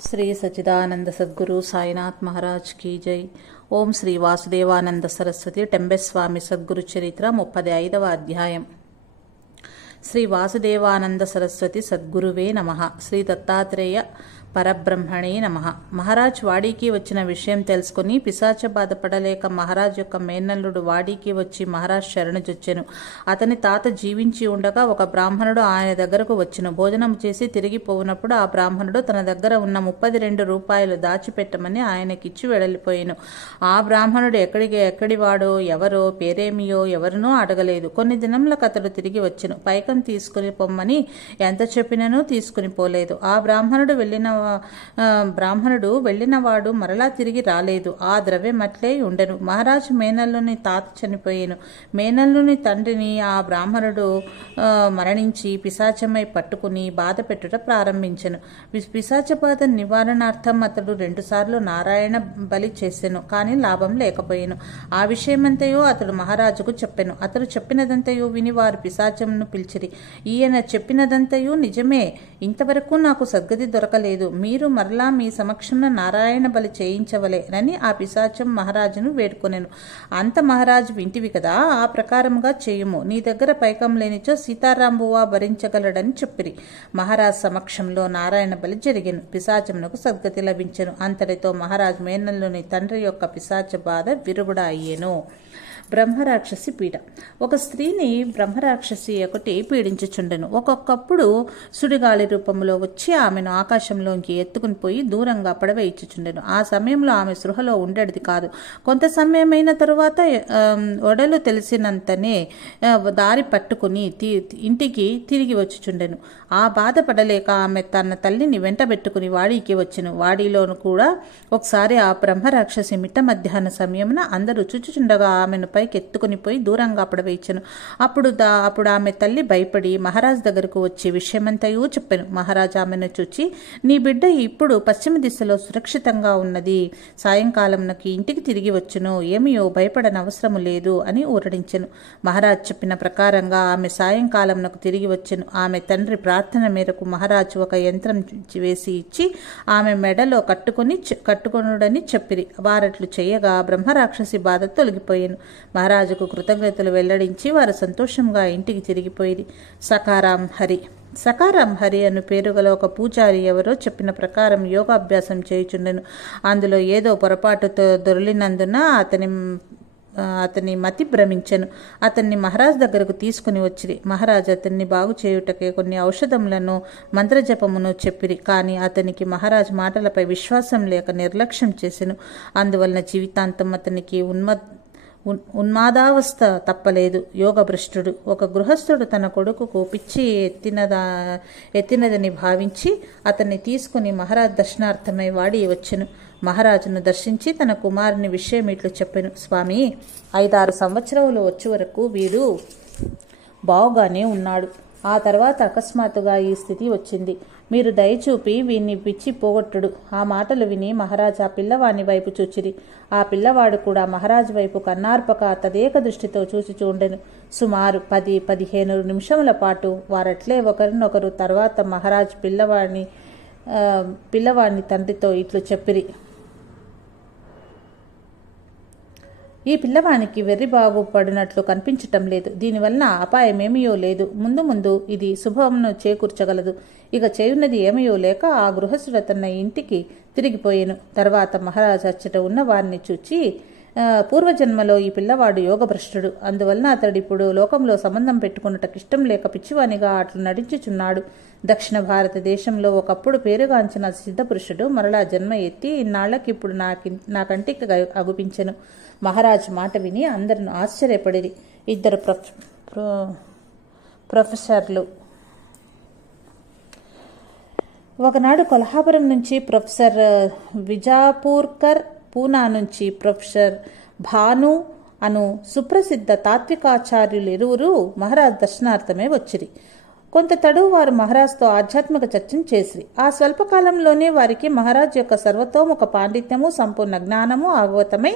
Shri Sachchidananda Sadhguru Sainath Maharaj key జై. ఓం శ్రీ వాసుదేవానంద సరస్వతి టెంబెస్వామి సద్గురు చరిత్ర 35వ అధ్యాయం. శ్రీ వాసుదేవానంద సరస్వతి సద్గురువే నమః. శ్రీ దత్తాత్రేయ పరబ్రహ్మణే నమః. మహారాజ్ వాడీకి వచ్చిన విషయం తెలుసుకుని పిశాచ బాధపడలేక మహారాజ్ యొక్క మేనల్లుడు వాడీకి వచ్చి మహారాజ్ శరణుజొచ్చెను. అతని తాత జీవించి ఉండగా ఒక బ్రాహ్మణుడు ఆయన దగ్గరకు వచ్చెను. భోజనం చేసి తిరిగి పోవునప్పుడు ఆ బ్రాహ్మణుడు తన దగ్గర ఉన్న 32 రూపాయలు దాచిపెట్టమని ఆయనకిచ్చి వెడలిపోయాను. ఆ బ్రాహ్మణుడు ఎక్కడివాడో ఎవరో పేరేమియో ఎవరినో అడగలేదు. కొన్ని దినములకు అతడు తిరిగి వచ్చెను. పైకం తీసుకుని పొమ్మని ఎంత చెప్పిననూ తీసుకుని పోలేదు. ఆ బ్రాహ్మణుడు వెళ్ళినవాడు మరలా తిరిగి రాలేదు. ఆ ద్రవ్యం అట్లే ఉండెను. మహారాజు మేనల్లుని తాత చనిపోయాను. మేనల్లుని తండ్రిని ఆ బ్రాహ్మణుడు మరణించి పిశాచమై పట్టుకుని బాధ పెట్టుట ప్రారంభించెను. పిశాచ బాధ నివారణార్థం అతడు 2 సార్లు నారాయణ బలి చేసెను. కానీ లాభం లేకపోయాను. ఆ విషయమంతయో అతడు మహారాజుకు చెప్పెను. అతడు చెప్పినదంతయో విని వారు పిశాచమును పిలిచిరి. ఈయన చెప్పినదంతయో నిజమే, ఇంతవరకు నాకు సద్గతి దొరకలేదు. మీరు మరలా మీ సమక్షంలో నారాయణ బలి చేయించవలేనని ఆ పిశాచం మహారాజును వేడుకొనెను. అంత మహారాజు వింటివి కదా, ఆ ప్రకారముగా చేయుము. నీ దగ్గర పైకం లేనిచో సీతారాంబువా భరించగలడని చెప్పిరి. మహారాజు సమక్షంలో నారాయణ బలి జరిగెను. పిశాచమునకు సద్గతి లభించెను. అంతటితో మహారాజు మేనల్లుని తండ్రి యొక్క పిశాచ బాధ విరుగుడ అయ్యెను. బ్రహ్మరాక్షసి పీడ. ఒక స్త్రీని బ్రహ్మరాక్షసి ఒకటి పీడించుచుండెను. ఒక్కొక్కప్పుడు సుడిగాలి రూపంలో వచ్చి ఆమెను ఆకాశంలోకి ఎత్తుకుని పోయి దూరంగా పడవేయించుచుండెను. ఆ సమయంలో ఆమె సృహలో ఉండేది కాదు. కొంత సమయమైన తరువాత ఒడలు తెలిసినంతనే దారి పట్టుకుని ఇంటికి తిరిగి వచ్చుచుండెను. ఆ బాధపడలేక ఆమె తన తల్లిని వెంటబెట్టుకుని వాడికి వచ్చెను. వాడిలోను కూడా ఒకసారి ఆ బ్రహ్మరాక్షసి మిట్ట మధ్యాహ్న సమయమున అందరూ చుచుచుండగా ఆమెను పైకి ఎత్తుకుని పోయి దూరంగా పడవేయించెను. అప్పుడు ఆమె తల్లి భయపడి మహారాజు దగ్గరకు వచ్చి విషయమంతయూ చెప్పెను. మహారాజు ఆమెను చూచి, నీ బిడ్డ ఇప్పుడు పశ్చిమ దిశలో సురక్షితంగా ఉన్నది, సాయంకాలంకి ఇంటికి తిరిగి వచ్చును, ఏమియో భయపడనవసరము లేదు అని ఊరడించెను. మహారాజు చెప్పిన ప్రకారంగా ఆమె సాయంకాలంకు తిరిగి వచ్చెను. ఆమె తండ్రి ప్రార్థన మేరకు మహారాజు ఒక యంత్రం వేసి ఇచ్చి ఆమె మెడలో కట్టుకొనుడని చెప్పిరి. వారట్లు చేయగా బ్రహ్మరాక్షసి బాధ తొలగిపోయాను. మహారాజుకు కృతజ్ఞతలు వెల్లడించి వారు సంతోషంగా ఇంటికి తిరిగిపోయి సకారాం హరి అను పేరు గల ఒక పూజారి ఎవరో చెప్పిన ప్రకారం యోగాభ్యాసం చేయుచుండెను. అందులో ఏదో పొరపాటుతో దొరిలినందున అతని మతి భ్రమించెను. అతన్ని మహారాజు దగ్గరకు తీసుకుని వచ్చిరి. మహారాజు అతన్ని బాగు చేయుటకే కొన్ని ఔషధములను మంత్రజపమును చెప్పిరి. కానీ అతనికి మహారాజు మాటలపై విశ్వాసం లేక నిర్లక్ష్యం చేసెను. అందువలన జీవితాంతం అతనికి ఉన్మాదావస్థ తప్పలేదు. యోగభ్రష్టుడు. ఒక గృహస్థుడు తన కొడుకుకు పిచ్చి ఎత్తినదని భావించి అతన్ని తీసుకుని మహారాజు దర్శనార్థమై వాడి వచ్చెను. మహారాజును దర్శించి తన కుమారుని విషయం ఇట్లు చెప్పెను. స్వామి, 5-6 సంవత్సరాలు వచ్చే వరకు వీడు బావుగానే ఉన్నాడు. ఆ తర్వాత అకస్మాత్తుగా ఈ స్థితి వచ్చింది. మీరు దయచూపి వీణ్ణి పిచ్చి పోగొట్టుడు. ఆ మాటలు విని మహారాజు ఆ పిల్లవాని వైపు చూచిరి. ఆ పిల్లవాడు కూడా మహారాజు వైపు కన్నార్పక తదేక దృష్టితో చూడెను. సుమారు 10-15 నిమిషముల పాటు వారట్లే ఒకరినొకరు. తర్వాత మహారాజు పిల్లవాడిని తండ్రితో ఇట్లు చెప్పిరి. ఈ పిల్లవానికి వెర్రిబాగు పడినట్లు కనిపించటం లేదు. దీనివలన అపాయమేమియో లేదు. ముందు ఇది శుభమును చేకూర్చగలదు. ఇక చేయున్నది ఏమయో లేక ఆ గృహస్థుడు తన ఇంటికి తిరిగిపోయాను. తర్వాత మహారాజు అచ్చట ఉన్న వారిని చూచి, పూర్వజన్మలో ఈ పిల్లవాడు యోగభ్రష్టుడు. అందువలన అతడు ఇప్పుడు లోకంలో సంబంధం పెట్టుకున్నటకు ఇష్టం లేక పిచ్చివానిగా అట్లు నడించుచున్నాడు. దక్షిణ భారతదేశంలో ఒకప్పుడు పేరుగాంచిన సిద్ధపురుషుడు మరలా జన్మ ఎత్తి ఇన్నాళ్లకి ఇప్పుడు నా కంటికి అగుపించెను. మహారాజు మాట విని అందరూ ఆశ్చర్యపడిరి. 2 ప్రొఫెసర్లు. ఒకనాడు కొల్హాపురం నుంచి ప్రొఫెసర్ విజాపూర్కర్, పూనా నుంచి ప్రొఫెసర్ భాను అను సుప్రసిద్ధ తాత్వికాచార్యులు ఇరువురు మహారాజు దర్శనార్థమే వచ్చిరి. కొంత తడువు వారు మహారాజుతో ఆధ్యాత్మిక చర్చను చేసిరి. ఆ స్వల్పకాలంలోనే వారికి మహారాజు యొక్క సర్వతోముఖ పాండిత్యము, సంపూర్ణ జ్ఞానము అవగతమై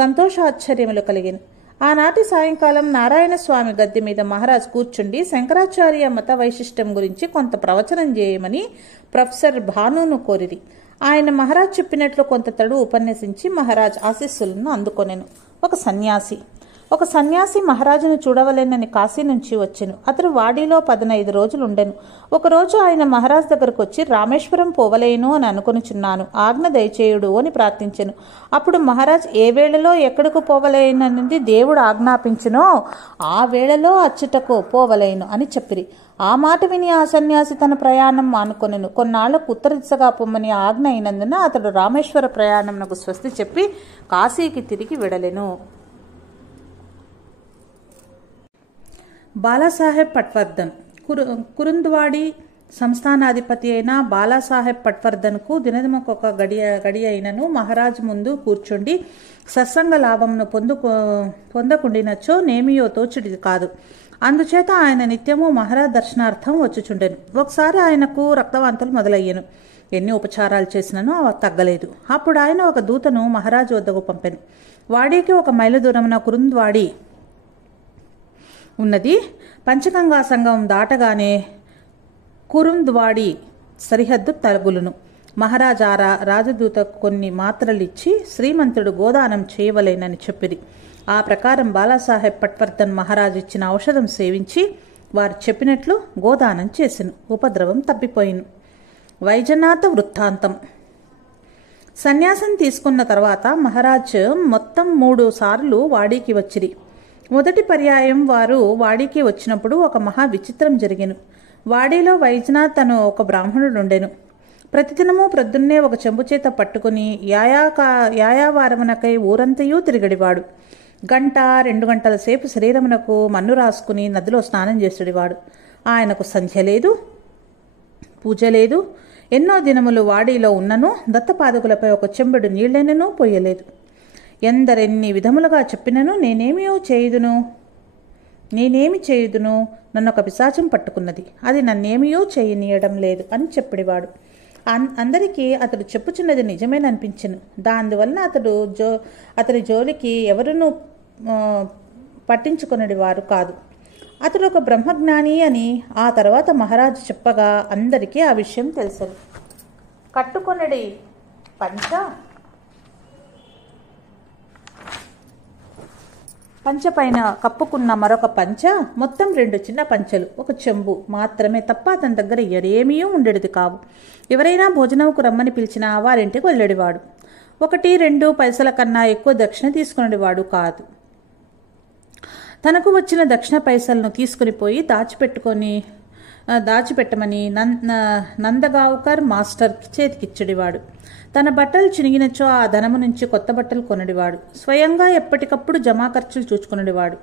సంతోషాశ్చర్యములు కలిగిన. ఆనాటి సాయంకాలం నారాయణ స్వామి గద్దె మీద మహారాజ్ కూర్చుండి శంకరాచార్య మత వైశిష్టం గురించి కొంత ప్రవచనం చేయమని ప్రొఫెసర్ భానును కోరిరి. ఆయన మహారాజ్ చెప్పినట్లు కొంత తడు ఉపన్యసించి మహారాజ్ ఆశీస్సులను అందుకొనెను. ఒక సన్యాసి మహారాజును చూడవలేనని కాశీ నుంచి వచ్చెను. అతడు వాడిలో 15 రోజులు ఉండెను. ఒకరోజు ఆయన మహారాజ్ దగ్గరకు వచ్చి, రామేశ్వరం పోవలేను అని అనుకొనిచున్నాను, ఆజ్ఞ దయచేయుడు అని ప్రార్థించెను. అప్పుడు మహారాజ్ ఏ వేళలో ఎక్కడకు పోవలేనని దేవుడు ఆజ్ఞాపించునో ఆ వేళలో అచ్చుటకు పోవలేను అని చెప్పిరి. ఆ మాట విని ఆ సన్యాసి తన ప్రయాణం మానుకొనెను. కొన్నాళ్లకు ఉత్తర దిశగా పొమ్మని ఆజ్ఞ అయినందున అతడు రామేశ్వర ప్రయాణంకు స్వస్తి చెప్పి కాశీకి తిరిగి వెడలెను. బాలాసాహెబ్ పట్వర్ధన్ కురుంద్వాడి సంస్థానాధిపతి అయిన బాలాసాహెబ్ పట్వర్ధన్కు దినదిమకొక గడి అయినను మహారాజ్ ముందు కూర్చుండి సత్సంగ లాభంను పొందకుండినచో నేమియో తోచుడిది కాదు. అందుచేత ఆయన నిత్యము మహారాజ్ దర్శనార్థం వచ్చుచుండెను. ఒకసారి ఆయనకు రక్తవాంతులు మొదలయ్యను. ఎన్ని ఉపచారాలు చేసినను అవి తగ్గలేదు. అప్పుడు ఆయన ఒక దూతను మహారాజు వద్దకు పంపెను. వాడికి 1 మైలు దూరమున కురుంద్వాడి ఉన్నది. పంచగంగా సంగమం దాటగానే కురుంద్వాడి సరిహద్దు తగులును. మహారాజారా రాజదూత కొన్ని మాత్రలిచ్చి శ్రీమంతుడు గోదానం చేయవలేనని చెప్పిరి. ఆ ప్రకారం బాలాసాహెబ్ పట్వర్ధన్ మహారాజు ఇచ్చిన ఔషధం సేవించి వారు చెప్పినట్లు గోదానం చేసెను. ఉపద్రవం తప్పిపోయిను. వైజనాథ వృత్తాంతం. సన్యాసం తీసుకున్న తర్వాత మహారాజ్ మొత్తం 3 సార్లు వాడికి వచ్చిరి. మొదటి పర్యాయం వారు వాడికి వచ్చినప్పుడు ఒక మహా విచిత్రం జరిగెను. వాడిలో వైజనాథ్ తను ఒక బ్రాహ్మణుడుండెను. ప్రతిదినము ప్రొద్దున్నే ఒక చెంబు చేత పట్టుకుని యాయావారమునకై ఊరంతయూ తిరిగడివాడు. 1-2 గంటల సేపు శరీరమునకు మన్ను రాసుకుని నదిలో స్నానం చేసేవాడు. ఆయనకు సంధ్య లేదు, పూజ లేదు. ఎన్నో దినములు వాడిలో ఉన్నను దత్తపాదకులపై ఒక చెంబెడు నీళ్లెనను పోయలేదు. ఎందరెన్ని విధములుగా చెప్పినను నేనేమి చేయుదును, నన్నొక పిశాచం పట్టుకున్నది, అది నన్నేమియో చేయనీయడం లేదు అని చెప్పేవాడు. అందరికీ అతడు చెప్పుచున్నది నిజమేననిపించెను. దానివల్ల అతడి జోలికి ఎవరునూ పట్టించుకునేవారు కాదు. అతడు ఒక బ్రహ్మజ్ఞాని అని ఆ తర్వాత మహారాజు చెప్పగా అందరికీ ఆ విషయం తెలుసను. కట్టుకొనడి పంచ పైన కప్పుకున్న మరొక పంచ, మొత్తం 2 చిన్న పంచలు, ఒక చెంబు మాత్రమే తప్ప అతని దగ్గర ఏమీ ఉండేది కావు. ఎవరైనా భోజనంకు రమ్మని పిలిచినా వారింటికి వెళ్ళేవాడు. 1-2 పైసల కన్నా ఎక్కువ దక్షిణ తీసుకునేవాడు కాదు. తనకు వచ్చిన దక్షిణ పైసలను తీసుకుని పోయి దాచిపెట్టమని నందగావ్కర్ మాస్టర్ చేతికిచ్చడివాడు. తన బట్టలు చినిగినచో ఆ ధనము నుంచి కొత్త బట్టలు కొనడివాడు. స్వయంగా ఎప్పటికప్పుడు జమా ఖర్చులు చూచుకునేవాడు.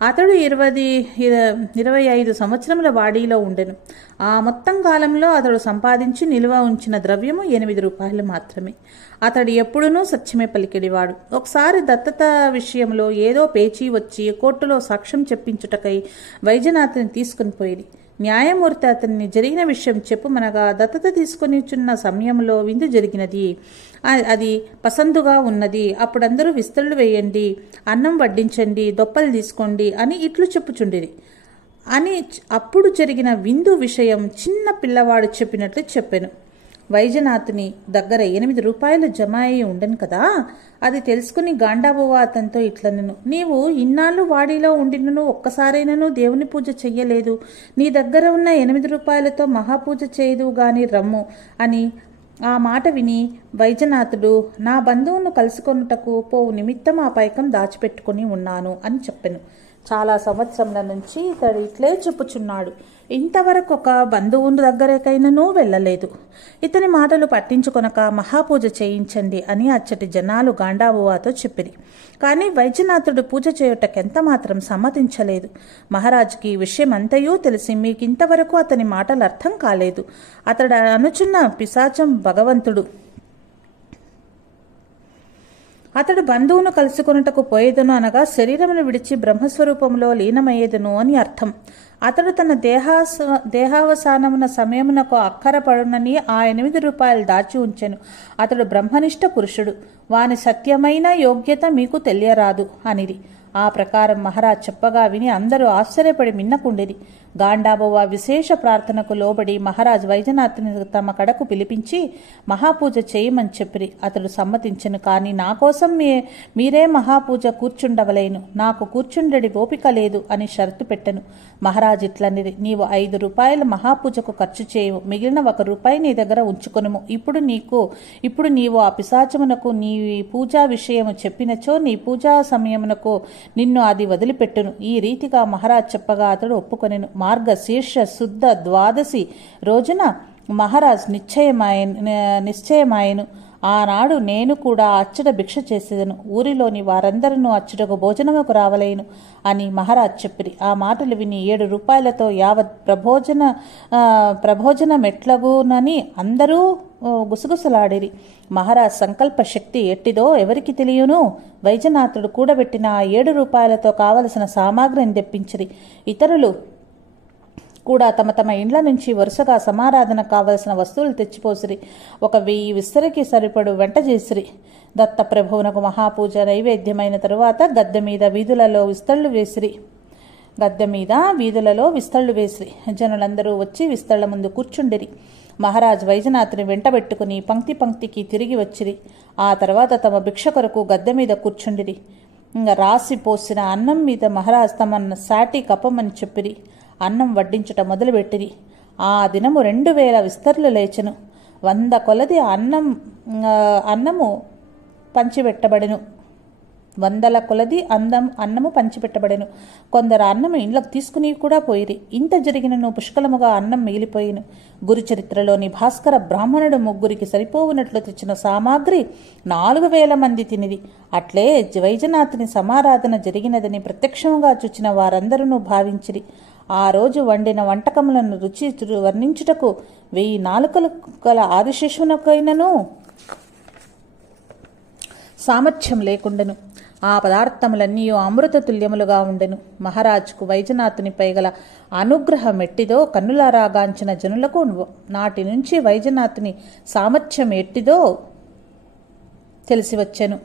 అతడు 25 సంవత్సరముల వాడిలో ఉండెను. ఆ మొత్తం కాలంలో అతడు సంపాదించి నిల్వ ఉంచిన ద్రవ్యము 8 రూపాయలు మాత్రమే. అతడు ఎప్పుడునూ సత్యమే పలికెడివాడు. ఒకసారి దత్తత విషయంలో ఏదో పేచీ వచ్చి కోర్టులో సాక్ష్యం చెప్పించుటకై వైద్యనాథుని తీసుకుని పోయింది. న్యాయమూర్తి అతన్ని జరిగిన విషయం చెప్పుమనగా, దత్తత తీసుకొనిచున్న సమయంలో విందు జరిగినది, అది పసందుగా ఉన్నది, అప్పుడందరూ విస్తళ్ళు వేయండి, అన్నం వడ్డించండి, దొప్పలు తీసుకోండి అని ఇట్లు చెప్పుచుండిరి అని అప్పుడు జరిగిన విందు విషయం చిన్న పిల్లవాడు చెప్పినట్లు చెప్పాను. వైద్యనాథుని దగ్గర 8 రూపాయలు జమ అయి ఉండను కదా. అది తెలుసుకుని గాండాబువ అతనితో ఇట్లనెను, నీవు ఇన్నాళ్ళు వాడిలో ఉండినను ఒక్కసారైనను దేవుని పూజ చెయ్యలేదు. నీ దగ్గర ఉన్న 8 రూపాయలతో మహాపూజ చేయదు గాని రమ్ము అని. ఆ మాట విని వైద్యనాథుడు, నా బంధువును కలుసుకొనుటకు పోవు నిమిత్తం ఆ పైకం దాచిపెట్టుకుని ఉన్నాను అని చెప్పెను. చాలా సంవత్సరముల నుంచి ఇతడు ఇట్లే చెప్పుచున్నాడు. ఇంతవరకు ఒక బంధువుని దగ్గరకైనను వెళ్ళలేదు. ఇతని మాటలు పట్టించుకొనక మహాపూజ చేయించండి అని అచ్చటి జనాలు గాండాబువాతో చెప్పిరి. కానీ వైద్యనాథుడు పూజ చేయుటకెంత మాత్రం సమ్మతించలేదు. మహారాజుకి ఈ విషయం అంతయూ తెలిసి మీకింతవరకు అతని మాటలు అర్థం కాలేదు. అతడు అనుచున్న పిశాచం భగవంతుడు. అతడు బంధువును కలుసుకొనుటకు పోయేదను అనగా శరీరమును విడిచి బ్రహ్మస్వరూపంలో లీనమయ్యేదను అని అర్థం. అతడు తన దేహావసానమున సమయమునకు అక్కరపడునని ఆ 8 రూపాయలు దాచి ఉంచెను. అతడు బ్రహ్మనిష్ట పురుషుడు, వాని సత్యమైన యోగ్యత మీకు తెలియరాదు అనిది. ఆ ప్రకారం మహారాజ్ చెప్పగా విని అందరూ ఆశ్చర్యపడి మిన్నకుండిరి. గాండాబోవ విశేష ప్రార్థనకు లోబడి మహారాజ్ వైద్యనాథుని తమ కడకు పిలిపించి మహాపూజ చేయమని చెప్పిరి. అతడు సమ్మతించెను. కానీ నా కోసం మీరే మహాపూజ కూర్చుండవలేను, నాకు కూర్చుండడి ఓపిక లేదు అని షరతు పెట్టెను. మహారాజ్ ఇట్లనిరి, నీవు 5 రూపాయలు మహాపూజకు ఖర్చు చేయవు, మిగిలిన 1 రూపాయి నీ దగ్గర ఉంచుకొనుము. ఇప్పుడు నీవు ఆ పిశాచమునకు నీ పూజా విషయము చెప్పినచో నీ పూజా సమయమునకు నిన్ను అది వదిలిపెట్టును. ఈ రీతిగా మహారాజ్ చెప్పగా అతడు ఒప్పుకొనెను. మార్గశీర్ష శుద్ధ ద్వాదశి రోజున మహారాజ్ నిశ్చయమాయెను. ఆనాడు నేను కూడా అచ్చట భిక్ష చేసేదను, ఊరిలోని వారందరూ అచ్చటకు భోజనముకు రావలేను అని మహారాజ్ చెప్పిరి. ఆ మాటలు విని 7 రూపాయలతో యావత్ ప్రభోజన మెట్లగునని అందరూ గుసగుసలాడిరి. మహారాజ్ సంకల్ప శక్తి ఎట్టిదో ఎవరికి తెలియను. వైద్యనాథుడు కూడబెట్టిన ఆ 7 రూపాయలతో కావలసిన సామాగ్రిని తెప్పించిరి. ఇతరులు కూడా తమ తమ ఇండ్ల నుంచి వరుసగా సమారాధన కావలసిన వస్తువులు తెచ్చిపోసిరి. 1000 విస్తరికి సరిపడు వెంట చేసిరి. దత్తప్రభువునకు మహాపూజ నైవేద్యమైన తరువాత గద్దె మీద వీధులలో విస్తళ్లు వేసిరి. జనులందరూ వచ్చి విస్తళ్ల ముందు కూర్చుండిరి. మహారాజ్ వైద్యనాథుని వెంటబెట్టుకుని పంక్తి పంక్తికి తిరిగి వచ్చిరి. ఆ తర్వాత తమ భిక్ష కొరకు గద్దె మీద కూర్చుండిరి. రాసి పోసిన అన్నం మీద మహారాజ్ తమ సాటి కప్పమని చెప్పిరి. అన్నం వడ్డించుట మొదలుపెట్టిరి. ఆ దినము 2000 విస్తర్లు లేచెను. 100 కొలది అన్నము పంచిపెట్టబడెను. 100 కొలది అన్నము పంచిపెట్టబడెను. కొందరు అన్నము ఇండ్లకు తీసుకుని కూడా పోయిరి. ఇంత జరిగినను పుష్కలముగా అన్నం మిగిలిపోయిను. గురుచరిత్రలోని భాస్కర బ్రాహ్మణుడు 3కి సరిపోవునట్లు తెచ్చిన సామాగ్రి 4000 మంది తినిది. అట్లే వైద్యనాథుని సమారాధన జరిగినదని ప్రత్యక్షముగా చూచిన వారందరూ భావించిరి. ఆ రోజు వండిన వంటకములను రుచి వర్ణించుటకు 1000 నాలుకలు గల ఆదిశేషునకైనను సామర్థ్యం లేకుండెను. ఆ పదార్థములన్నీ అమృత తుల్యములుగా ఉండెను. మహారాజుకు వైద్యనాథునిపై గల అనుగ్రహం ఎట్టిదో కన్నులారాగాంచిన జనులకు నాటి నుంచి వైద్యనాథుని సామర్థ్యం ఎట్టిదో తెలిసి వచ్చెను.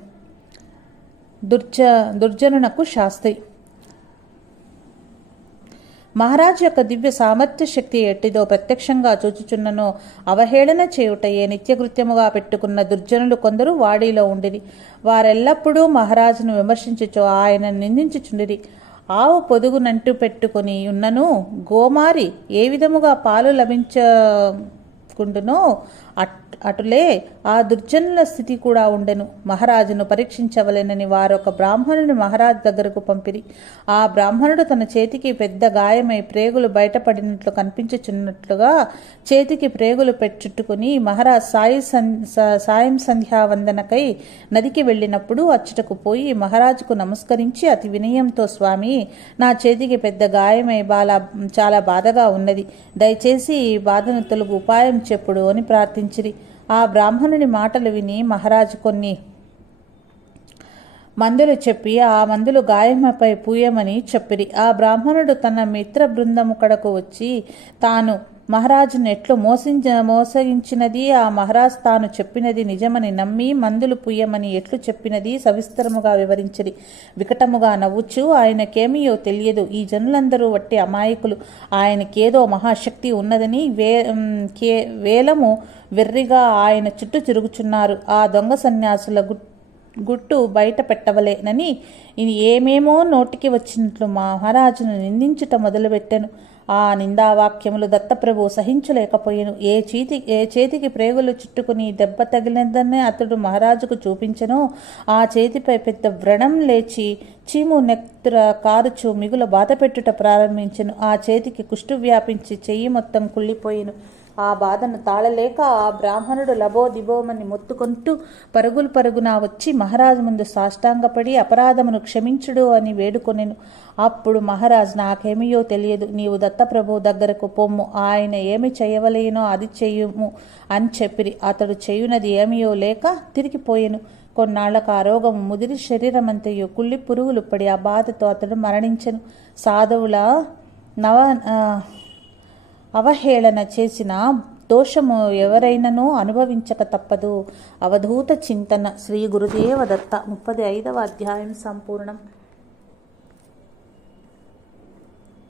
దుర్జనునకు శాస్త్రి మహారాజు యొక్క దివ్య సామర్థ్య శక్తి ఎట్టిదో ప్రత్యక్షంగా చూచుచున్ననో అవహేళన చేయుటయే నిత్యకృత్యముగా పెట్టుకున్న దుర్జనులు కొందరు వాడిలో ఉండిరి. వారెల్లప్పుడూ మహారాజును విమర్శించుచో ఆయన నిందించుచుండిరి. ఆవు పొదుగునంటు పెట్టుకుని ఉన్నను గోమారి ఏ విధముగా పాలు లభించకుండునో అటులే ఆ దుర్జనుల స్థితి కూడా ఉండెను. మహారాజును పరీక్షించవలెనని వారొక బ్రాహ్మణుని మహారాజు దగ్గరకు పంపిరి. ఆ బ్రాహ్మణుడు తన చేతికి పెద్ద గాయమై ప్రేగులు బయటపడినట్లు కనిపించుచున్నట్లుగా చేతికి ప్రేగులు చుట్టుకుని మహారాజ్ సాయం సంధ్యావందనకై నదికి వెళ్ళినప్పుడు అచ్చటకు పోయి మహారాజుకు నమస్కరించి అతి వినయంతో, స్వామి, నా చేతికి పెద్ద గాయమై చాలా బాధగా ఉన్నది, దయచేసి ఈ బాధను తొలగు ఉపాయం చెప్పుడు అని ప్రార్థించిరి. ఆ బ్రాహ్మణుని మాటలు విని మహారాజు కొన్ని మందులు చెప్పి ఆ మందులు గాయమపై పూయమని చెప్పిరి. ఆ బ్రాహ్మణుడు తన మిత్ర బృందము కడకు వచ్చి తాను మహారాజును ఎట్లు మోసగించినది, ఆ మహారాజ్ తాను చెప్పినది నిజమని నమ్మి మందులు పుయ్యమని ఎట్లు చెప్పినది సవిస్తరముగా వివరించిరి. వికటముగా నవ్వుచు, ఆయనకేమీయో తెలియదు, ఈ జనులందరూ వట్టి అమాయకులు, ఆయనకేదో మహాశక్తి ఉన్నదని వేలము వెర్రిగా ఆయన చుట్టూ తిరుగుచున్నారు. ఆ దొంగ సన్యాసుల గుట్టు బయట పెట్టవలేనని ఏమేమో నోటికి వచ్చినట్లు మహారాజును నిందించుట మొదలుపెట్టెను. ఆ నిందావాక్యములు దత్తప్రభు సహించలేకపోయెను. ఏ చేతికి ప్రేగులు చుట్టుకుని దెబ్బ తగిలినదని అతడు మహారాజుకు చూపించెనో ఆ చేతిపై పెద్ద వ్రణం లేచి చీము నెత్తుర కారుచు మిగుల బాధపెట్టుట ప్రారంభించెను. ఆ చేతికి కుష్టు వ్యాపించి చెయ్యి మొత్తం కుళ్ళిపోయెను. ఆ బాధను తాళలేక ఆ బ్రాహ్మణుడు లబోదిబోమని మొత్తుకొంటూ పరుగున వచ్చి మహారాజు ముందు సాష్టాంగపడి అపరాధమును క్షమించుడు అని వేడుకొనెను. అప్పుడు మహారాజ్, నాకేమీయో తెలియదు, నీవు దత్తప్రభు దగ్గరకు పొమ్ము, ఆయన ఏమి చేయవలేనో అది చెయ్యుము అని చెప్పిరి. అతడు చేయునది ఏమీయో లేక తిరిగిపోయెను. కొన్నాళ్లకు ఆ రోగము ముదిరి శరీరమంతయు కుళ్ళి పురుగులు పడి ఆ బాధతో అతడు మరణించెను. సాధువుల అవహేళన చేసిన దోషము ఎవరైనను అనుభవించక తప్పదు. అవధూత చింతన. శ్రీ గురుదేవ దత్త. 35వ అధ్యాయం సంపూర్ణం.